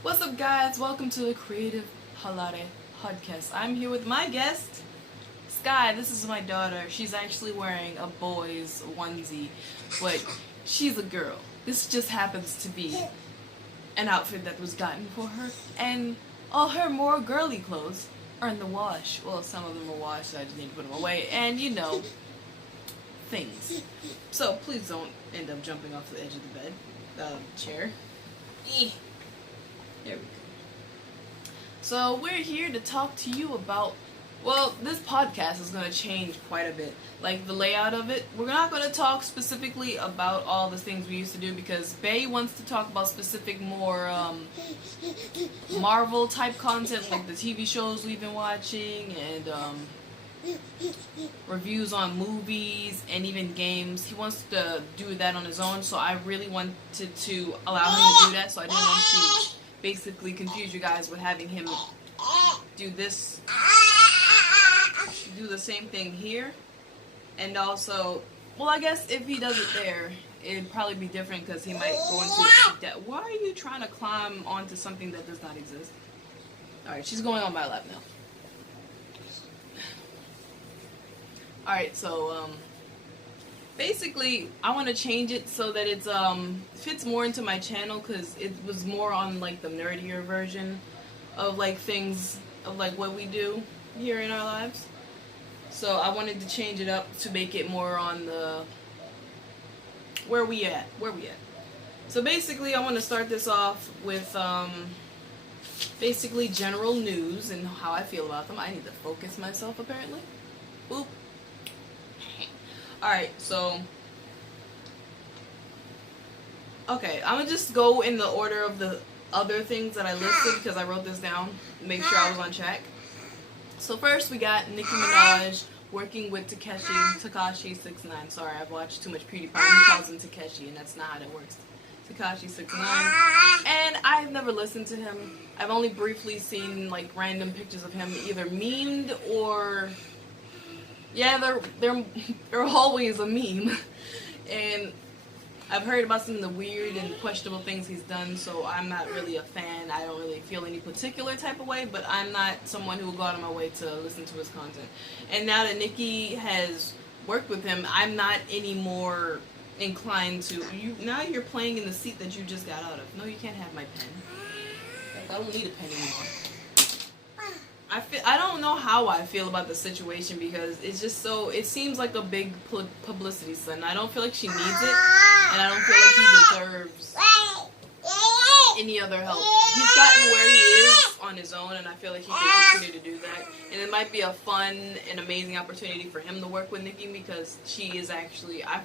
What's up, guys? Welcome to the Creative Halare podcast. I'm here with my guest, Sky. This is my daughter. She's actually wearing a boy's onesie, but she's a girl. This just happens to be an outfit that was gotten for her, and all her more girly clothes are in the wash. Well, some of them are washed, so I just need to put them away, and things. So please don't end up jumping off the edge of the bed, chair. There we go. So we're here to talk to you about, well, this podcast is going to change quite a bit. Like the layout of it, we're not going to talk specifically about all the things we used to do because Bae wants to talk about specific more Marvel type content, like the TV shows we've been watching and reviews on movies and even games. He wants to do that on his own, so I really wanted to allow him to do that, so I didn't want to basically confuse you guys with having him do this, do the same thing here. And also, well, I guess if he does it there, it'd probably be different because he might go into that. Why are you trying to climb onto something that does not exist? Alright, she's going on my lap now. Alright, so basically I want to change it so that it's fits more into my channel because it was more on like the nerdier version of like things of like what we do here in our lives. So I wanted to change it up to make it more on the where we at. So basically I want to start this off with basically general news and how I feel about them. I need to focus myself apparently. Boop. Alright, so okay, I'm gonna just go in the order of the other things that I listed because I wrote this down to make sure I was on track. So first we got Nicki Minaj working with Tekashi 69. Sorry, I've watched too much PewDiePie. He calls him Takeshi, and that's not how that works. Tekashi 69. And I've never listened to him. I've only briefly seen like random pictures of him either memed or yeah, they're always a meme. And I've heard about some of the weird and questionable things he's done, so I'm not really a fan. I don't really feel any particular type of way, but I'm not someone who will go out of my way to listen to his content. And now that Nicki has worked with him, I'm not any more inclined to now you're playing in the seat that you just got out of. No, you can't have my pen. I don't need a pen anymore. I don't know how I feel about the situation because it's just so, it seems like a big publicity stunt. I don't feel like she needs it, and I don't feel like he deserves any other help. He's gotten where he is on his own, and I feel like he can continue to do that. And it might be a fun and amazing opportunity for him to work with Nicki because she is actually, I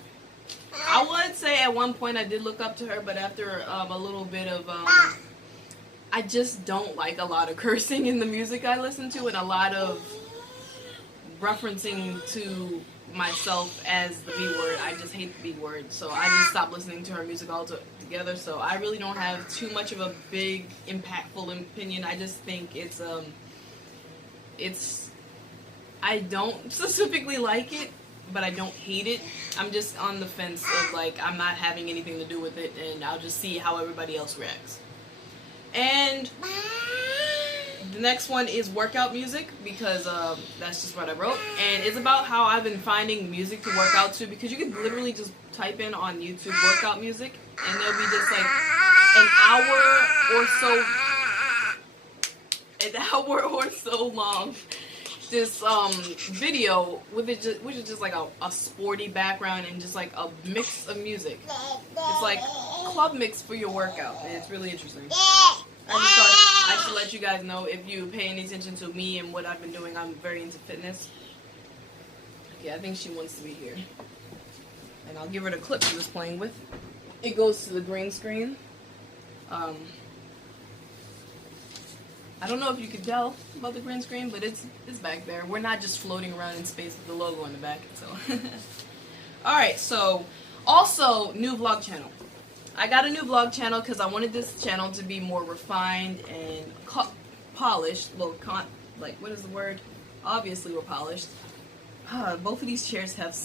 would say at one point I did look up to her, but after a little bit of I just don't like a lot of cursing in the music I listen to and a lot of referencing to myself as the B word. I just hate the B word, so I just stopped listening to her music altogether. So I really don't have too much of a big, impactful opinion. I just think it's I don't specifically like it, but I don't hate it. I'm just on the fence of like, I'm not having anything to do with it, and I'll just see how everybody else reacts. And the next one is workout music because that's just what I wrote. And it's about how I've been finding music to work out to because you can literally just type in on YouTube workout music and there'll be just like an hour or so long this video with it which is just like a sporty background and just like a mix of music. It's like club mix for your workout and it's really interesting. I just thought I should let you guys know if you pay any attention to me and what I've been doing. I'm very into fitness. Okay, I think she wants to be here. And I'll give her the clip she was playing with. It goes to the green screen. I don't know if you could tell about the green screen, but it's back there. We're not just floating around in space with the logo in the back. So, alright, so also new vlog channel. I got a new vlog channel because I wanted this channel to be more refined and polished. Well, like, what is the word? Obviously, we're polished. Both of these chairs have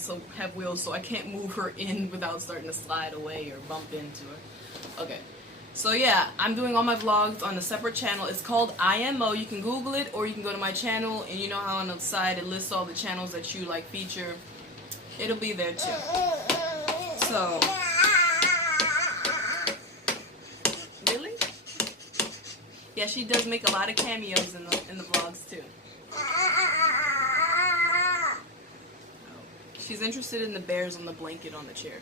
wheels, so I can't move her in without starting to slide away or bump into her. Okay. So yeah, I'm doing all my vlogs on a separate channel. It's called IMO. You can Google it, or you can go to my channel, and you know how on the side it lists all the channels that you like feature. It'll be there too. So really, yeah, she does make a lot of cameos in the vlogs too. She's interested in the bears on the blanket on the chair.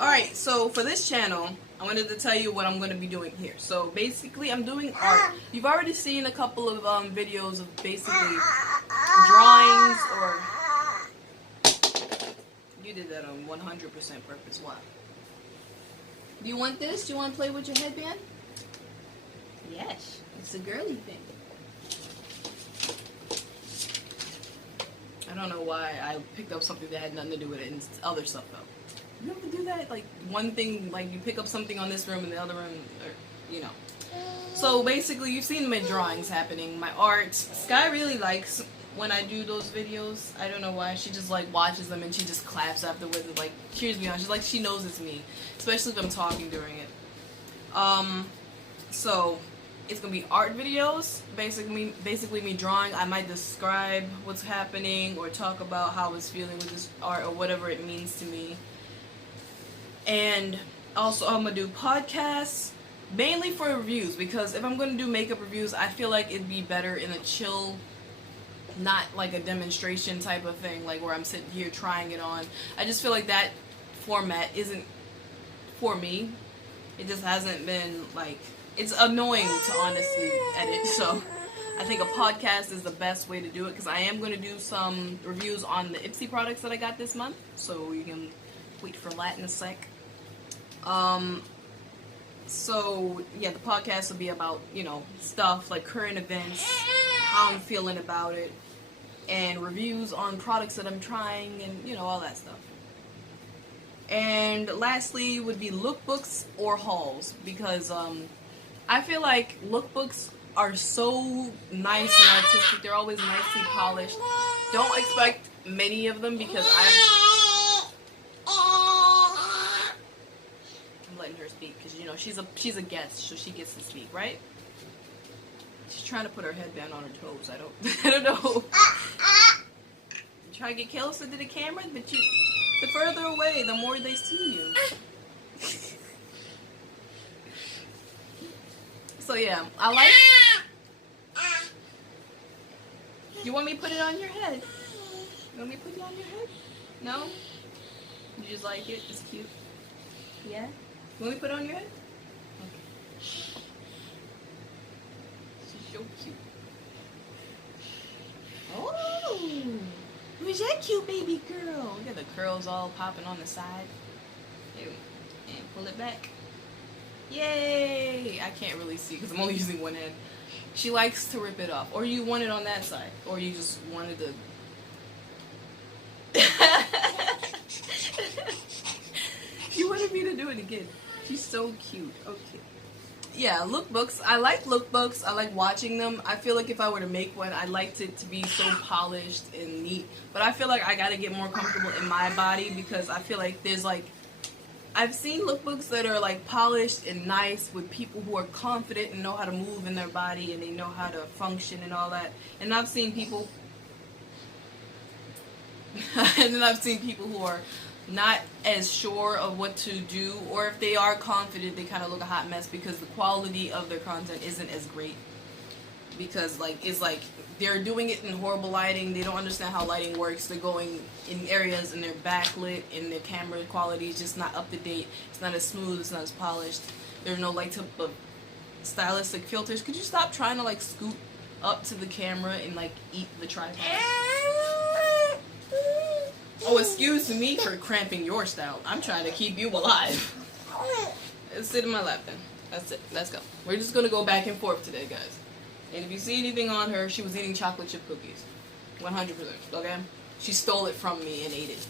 Alright, so for this channel, I wanted to tell you what I'm going to be doing here. So basically, I'm doing art. You've already seen a couple of videos of basically drawings, or... You did that on 100% purpose. Why? Do you want this? Do you want to play with your headband? Yes, it's a girly thing. I don't know why I picked up something that had nothing to do with it and other stuff though. You ever do that? Like one thing, like you pick up something on this room and the other room, or you know. So basically, you've seen my drawings happening, my art. Sky really likes when I do those videos. I don't know why. She just like watches them and she just claps afterwards and like cheers me on. She's like, she knows it's me, especially if I'm talking during it. So it's gonna be art videos, basically me drawing. I might describe what's happening or talk about how I was feeling with this art or whatever it means to me. And also I'm gonna do podcasts, mainly for reviews, because if I'm gonna do makeup reviews, I feel like it'd be better in a chill, not like a demonstration type of thing, like where I'm sitting here trying it on. I just feel like that format isn't for me. It just hasn't been like, it's annoying to honestly edit, so I think a podcast is the best way to do it, because I am going to do some reviews on the Ipsy products that I got this month, so you can wait for that in a sec. So yeah, the podcast will be about, you know, stuff like current events, how I'm feeling about it, and reviews on products that I'm trying, and you know, all that stuff. And lastly would be lookbooks or hauls, because I feel like lookbooks are so nice and artistic. They're always nicely polished. Don't expect many of them, because I'm letting her speak, because you know she's a guest, so she gets to speak, right? She's trying to put her headband on her toes. I don't know. You try to get closer to the camera, but the further away, the more they see you. So yeah, I like... You want me to put it on your head? You want me to put it on your head? No? You just like it? It's cute. Yeah? You want me to put it on your head? Okay. She's so cute. Oh! Who's that cute baby girl? Look at the curls all popping on the side. Here, and pull it back. Yay! I can't really see because I'm only using one hand. She likes to rip it off. Or you want it on that side. Or you just wanted to... You wanted me to do it again. She's so cute. Okay. Yeah, lookbooks. I like lookbooks. I like watching them. I feel like if I were to make one, I'd like it to be so polished and neat. But I feel like I gotta get more comfortable in my body, because I feel like there's like... I've seen lookbooks that are like polished and nice with people who are confident and know how to move in their body and they know how to function and all that. And I've seen people and then I've seen people who are not as sure of what to do, or if they are confident, they kind of look a hot mess because the quality of their content isn't as great. Because like it's like they're doing it in horrible lighting. They don't understand how lighting works. They're going in areas and they're backlit, and their camera quality is just not up to date. It's not as smooth. It's not as polished. There's no like type of stylistic filters. Could you stop trying to like scoot up to the camera and like eat the tripod? Oh, excuse me for cramping your style. I'm trying to keep you alive. Let's sit in my lap then. That's it. Let's go. We're just gonna go back and forth today, guys. And if you see anything on her, she was eating chocolate chip cookies. 100%, okay? She stole it from me and ate it.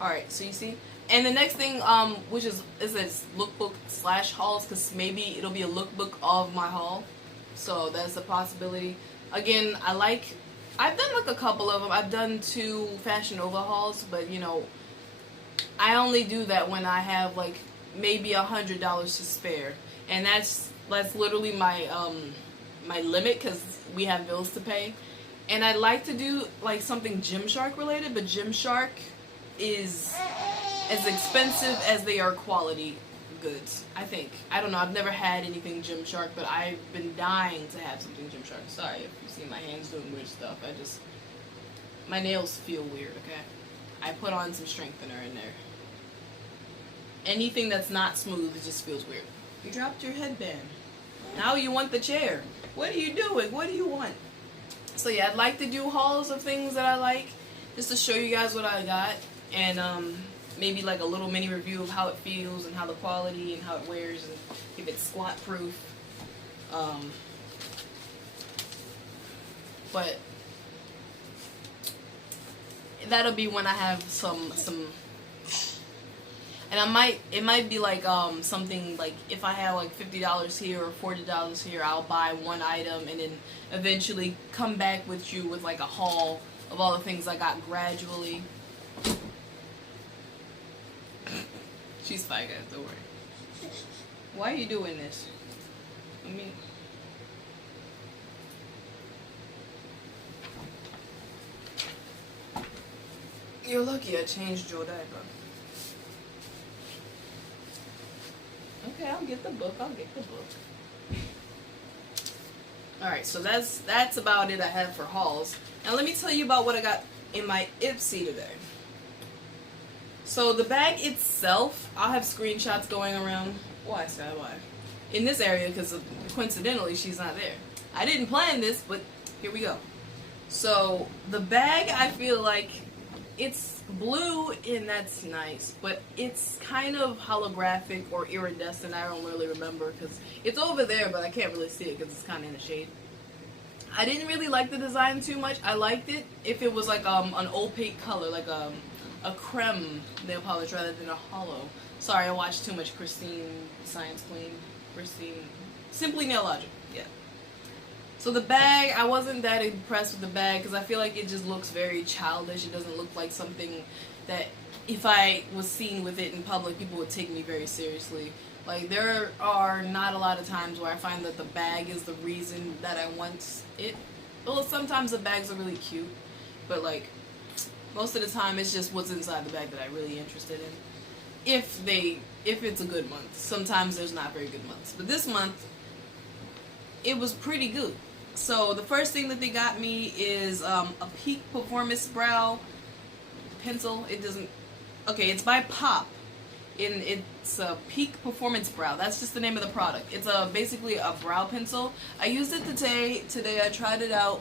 Alright, so you see? And the next thing, which is this lookbook / hauls, because maybe it'll be a lookbook of my haul. So that's a possibility. Again, I've done like a couple of them. I've done 2 Fashion Nova hauls, but you know, I only do that when I have like maybe $100 to spare, and that's literally my my limit because we have bills to pay. And I'd like to do like something Gymshark related, but Gymshark is as expensive as they are quality goods, I think. I don't know, I've never had anything Gymshark, but I've been dying to have something Gymshark. Sorry if you see my hands doing weird stuff. My nails feel weird, okay? I put on some strengthener in there. Anything that's not smooth, it just feels weird. You dropped your headband. Now you want the chair. What are you doing? What do you want? So yeah, I'd like to do hauls of things that I like, just to show you guys what I got, and maybe like a little mini review of how it feels and how the quality and how it wears and if it's squat proof. But that'll be when I have some, and it might be like something like if I have like $50 here or $40 here, I'll buy one item and then eventually come back with you with like a haul of all the things I got gradually. She's fine, guys, don't worry. Why are you doing this? I mean, you're lucky I changed your diaper. Okay, I'll get the book. Alright, so that's about it I have for hauls. Now let me tell you about what I got in my Ipsy today. So the bag itself, I'll have screenshots going around. Why, Sky? Why? In this area, because coincidentally she's not there. I didn't plan this, but here we go. So the bag, I feel like it's blue and that's nice, but it's kind of holographic or iridescent. I don't really remember because it's over there, but I can't really see it because it's kind of in the shade. I didn't really like the design too much. I liked it if it was like an opaque color, like a creme nail polish rather than a hollow. Sorry, I watched too much Christine Science Queen. Simply Nail Logic, yeah. So the bag, I wasn't that impressed with the bag because I feel like it just looks very childish. It doesn't look like something that if I was seen with it in public, people would take me very seriously. Like, there are not a lot of times where I find that the bag is the reason that I want it. Well, sometimes the bags are really cute, but like, most of the time it's just what's inside the bag that I'm really interested in. If it's a good month. Sometimes there's not very good months. But this month, it was pretty good. So the first thing that they got me is a Peak Performance Brow pencil. Okay, it's by Pop. It's a Peak Performance Brow. That's just the name of the product. It's basically a brow pencil. I used it today. I tried it out.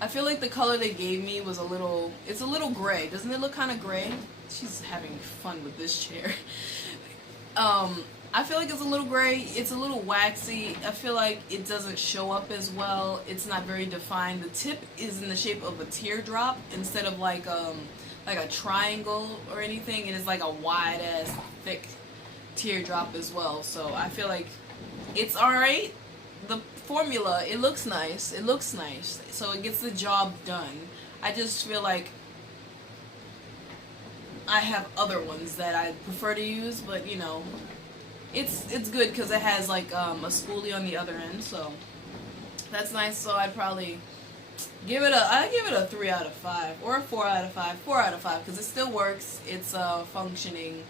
I feel like the color they gave me was it's a little gray. Doesn't it look kind of gray? She's having fun with this chair. I feel like it's a little gray. It's a little waxy. I feel like it doesn't show up as well. It's not very defined. The tip is in the shape of a teardrop instead of like a triangle or anything. It is like a wide ass thick teardrop as well. So I feel like it's alright. The formula, it looks nice. So it gets the job done. I just feel like I have other ones that I prefer to use, but you know, it's good because it has like a spoolie on the other end, so that's nice. So I'd probably give it a 3 out of 5 or a 4 out of 5. 4 out of 5 because it still works. It's functioning.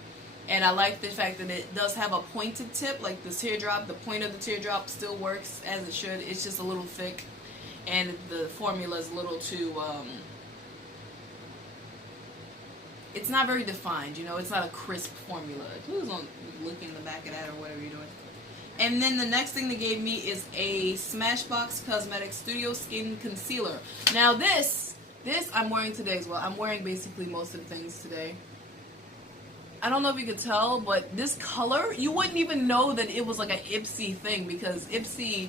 And I like the fact that it does have a pointed tip, like the teardrop. The point of the teardrop still works as it should. It's just a little thick, and the formula is a little too, it's not very defined, you know? It's not a crisp formula. Please don't look in the back of that or whatever you're doing. And then the next thing they gave me is a Smashbox Cosmetics Studio Skin Concealer. Now this I'm wearing today as well. I'm wearing basically most of the things today. I don't know if you could tell, but this color, you wouldn't even know that it was like an Ipsy thing because Ipsy,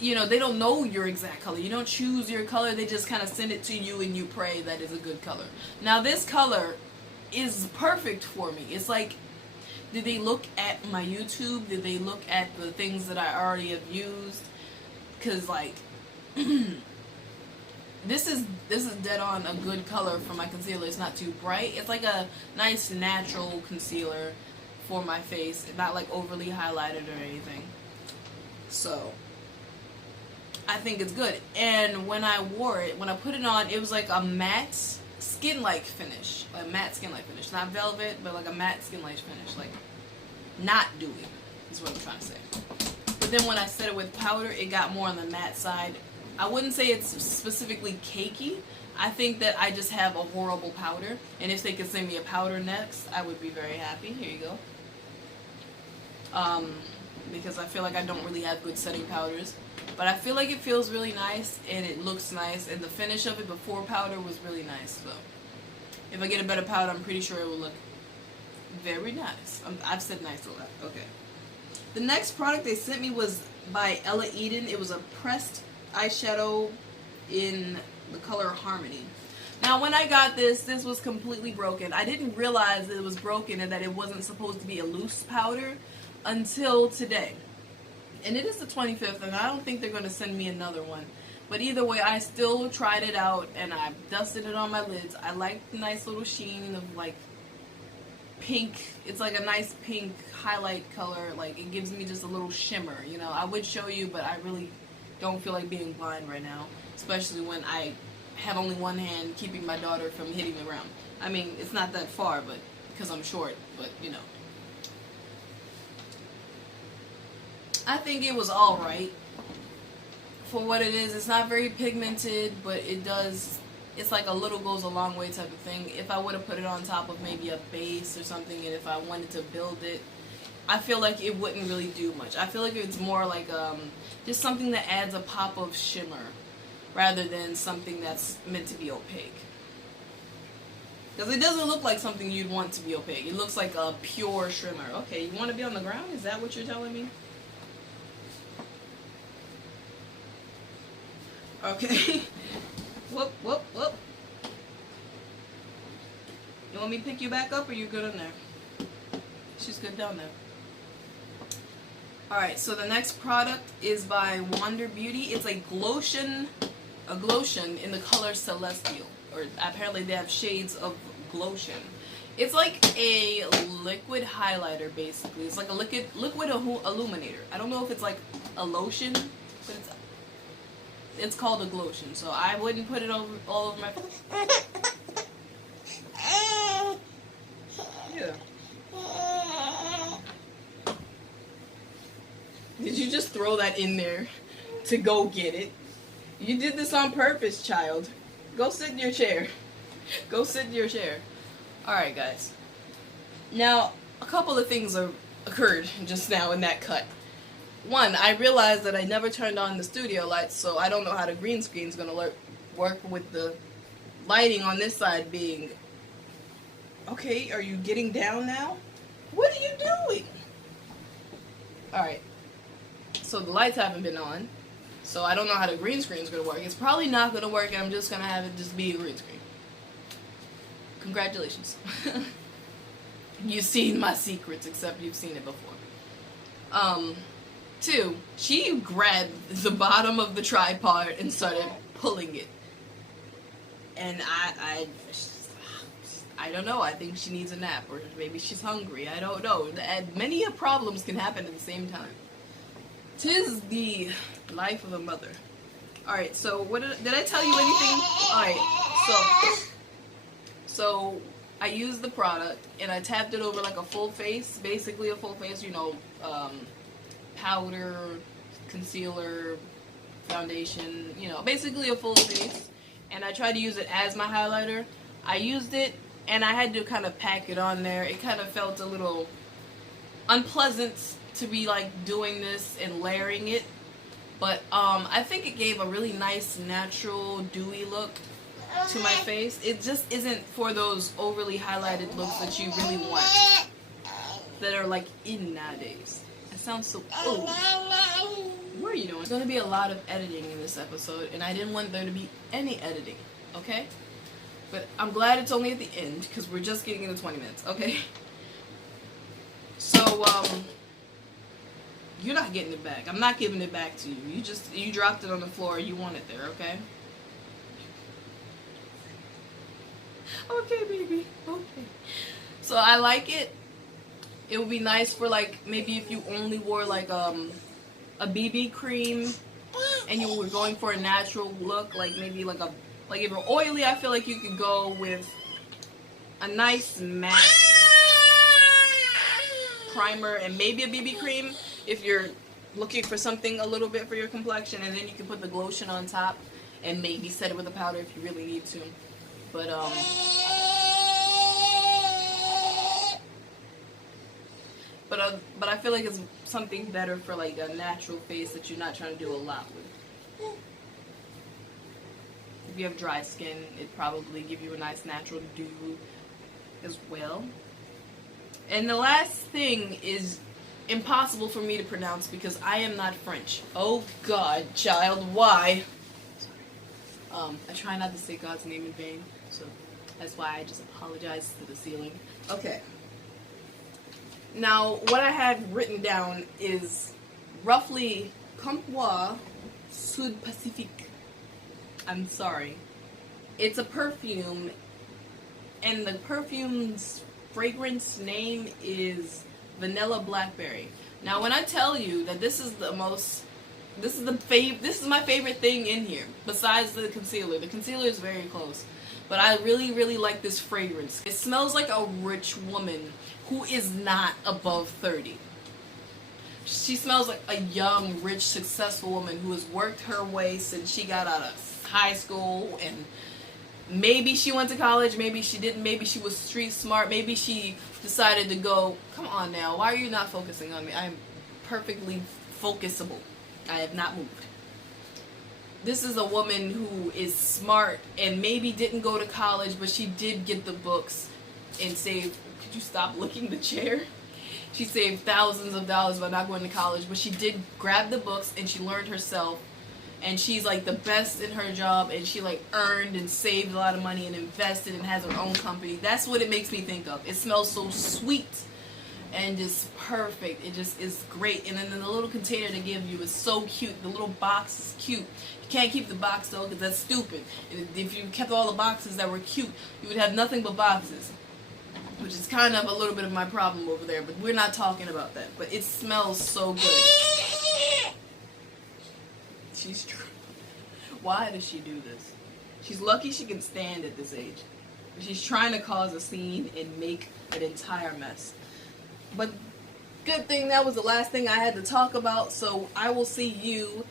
you know, they don't know your exact color. You don't choose your color. They just kind of send it to you and you pray that it's a good color. Now this color is perfect for me. It's like, did they look at my YouTube? Did they look at the things that I already have used? Because like, This is dead on a good color for my concealer. It's not too bright. It's like a nice natural concealer for my face, not like overly highlighted or anything. So I think it's good. And when I wore it, when I put it on, it was like a matte skin-like finish. A matte skin-like finish. Not velvet, but like a matte skin-like finish. Like, not dewy, is what I'm trying to say. But then when I set it with powder, it got more on the matte side. I wouldn't say it's specifically cakey. I think that I just have a horrible powder. And if they could send me a powder next, I would be very happy. Here you go. Because I feel like I don't really have good setting powders. But I feel like it feels really nice, and it looks nice, and the finish of it before powder was really nice. So if I get a better powder, I'm pretty sure it will look very nice. I've said nice a lot. Okay. The next product they sent me was by Ella Eden. It was a pressed eyeshadow in the color Harmony. Now when I got this was completely broken. I didn't realize that it was broken and that it wasn't supposed to be a loose powder until today. And it is the 25th, and I don't think they're going to send me another one. But either way, I still tried it out, and I dusted it on my lids. I like the nice little sheen of, like, pink. It's like a nice pink highlight color. Like, it gives me just a little shimmer, you know. I would show you, but I really don't feel like being blind right now. Especially when I have only one hand keeping my daughter from hitting the ground. I mean, it's not that far, but because I'm short, but, you know. I think it was alright for what it is. It's not very pigmented, but it does, it's like a little goes a long way type of thing. If I would have put it on top of maybe a base or something, and if I wanted to build it, I feel like it wouldn't really do much. I feel like it's more like just something that adds a pop of shimmer rather than something that's meant to be opaque. Because it doesn't look like something you'd want to be opaque. It looks like a pure shimmer. Okay, you want to be on the ground? Is that what you're telling me? Okay. Whoop, whoop, whoop. You want me to pick you back up, or you good in there? She's good down there. Alright, so the next product is by Wander Beauty. It's a glotion in the color Celestial. Or apparently they have shades of glotion. It's like a liquid highlighter, basically. It's like a liquid illuminator. I don't know if it's like a lotion, but it's called a glotion, so I wouldn't put it all over my face. Yeah. Did you just throw that in there to go get it? You did this on purpose, child. Go sit in your chair. Go sit in your chair. Alright, guys. Now, a couple of things occurred just now in that cut. One, I realized that I never turned on the studio lights, so I don't know how the green screen is going to work with the lighting on this side being... Okay, are you getting down now? What are you doing? Alright, so the lights haven't been on, so I don't know how the green screen is going to work. It's probably not going to work, and I'm just going to have it just be a green screen. Congratulations. You've seen my secrets, except you've seen it before. Two, she grabbed the bottom of the tripod and started pulling it. And I don't know, I think she needs a nap, or maybe she's hungry, I don't know. And many problems can happen at the same time. 'Tis the life of a mother. Alright, so what did I tell you anything? Alright, so I used the product and I tapped it over like a full face, basically a full face, you know, powder, concealer, foundation, you know, basically a full face. And I tried to use it as my highlighter. I used it and I had to kind of pack it on there. It kind of felt a little unpleasant to be like doing this and layering it. But I think it gave a really nice, natural, dewy look to my face. It just isn't for those overly highlighted looks that you really want, that are like in nowadays. It sounds so old. What are you doing? There's going to be a lot of editing in this episode, and I didn't want there to be any editing, okay? But I'm glad it's only at the end, because we're just getting into 20 minutes, okay? So, you're not getting it back. I'm not giving it back to you. You dropped it on the floor. You want it there, okay? Okay, baby. Okay. So I like it. It would be nice for like maybe if you only wore like a BB cream and you were going for a natural look, like maybe like if you're oily, I feel like you could go with a nice matte primer and maybe a BB cream if you're looking for something a little bit for your complexion, and then you can put the lotion on top and maybe set it with a powder if you really need to. But I feel like it's something better for like a natural face that you're not trying to do a lot with. If you have dry skin, it'd probably give you a nice natural dew as well. And the last thing is impossible for me to pronounce because I am not French. Oh God, child, why? Sorry. I try not to say God's name in vain, so that's why I just apologize to the ceiling. Okay. Now, what I had written down is roughly Comptoir Sud Pacifique. I'm sorry. It's a perfume, and the perfume's fragrance name is Vanilla Blackberry. Now, when I tell you that this is my favorite thing in here, besides the concealer. The concealer is very close. But I really, really like this fragrance. It smells like a rich woman who is not above 30. She smells like a young, rich, successful woman who has worked her way since she got out of high school, and maybe she went to college, maybe she didn't, maybe she was street smart, maybe she decided to go, come on now, why are you not focusing on me? I'm perfectly focusable. I have not moved. This is a woman who is smart and maybe didn't go to college, but she did get the books and saved. Could you stop licking the chair? She saved thousands of dollars by not going to college, but she did grab the books and she learned herself. And she's like the best in her job, and she like earned and saved a lot of money and invested and has her own company. That's what it makes me think of. It smells so sweet and just perfect. It just is great. And then the little container they give you is so cute. The little box is cute. You can't keep the box though because that's stupid. And if you kept all the boxes that were cute, you would have nothing but boxes, which is kind of a little bit of my problem over there. But we're not talking about that. But it smells so good. She's true. Why does she do this? She's lucky she can stand at this age. She's trying to cause a scene and make an entire mess. But good thing that was the last thing I had to talk about. So I will see you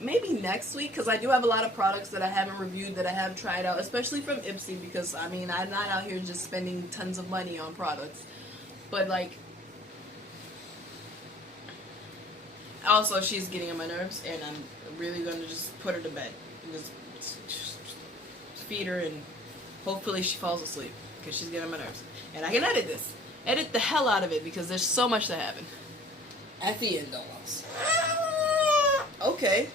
maybe next week, because I do have a lot of products that I haven't reviewed that I have tried out, especially from Ipsy, because I mean I'm not out here just spending tons of money on products. But like, also she's getting on my nerves, and I'm really going to just put her to bed and just feed her, and hopefully she falls asleep because she's getting on my nerves. And I can edit the hell out of it because there's so much to happen at the end almost. Okay,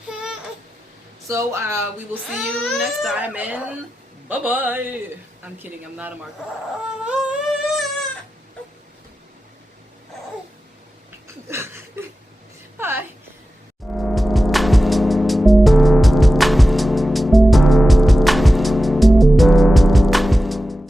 so we will see you next time, and bye bye. I'm kidding, I'm not a marketer.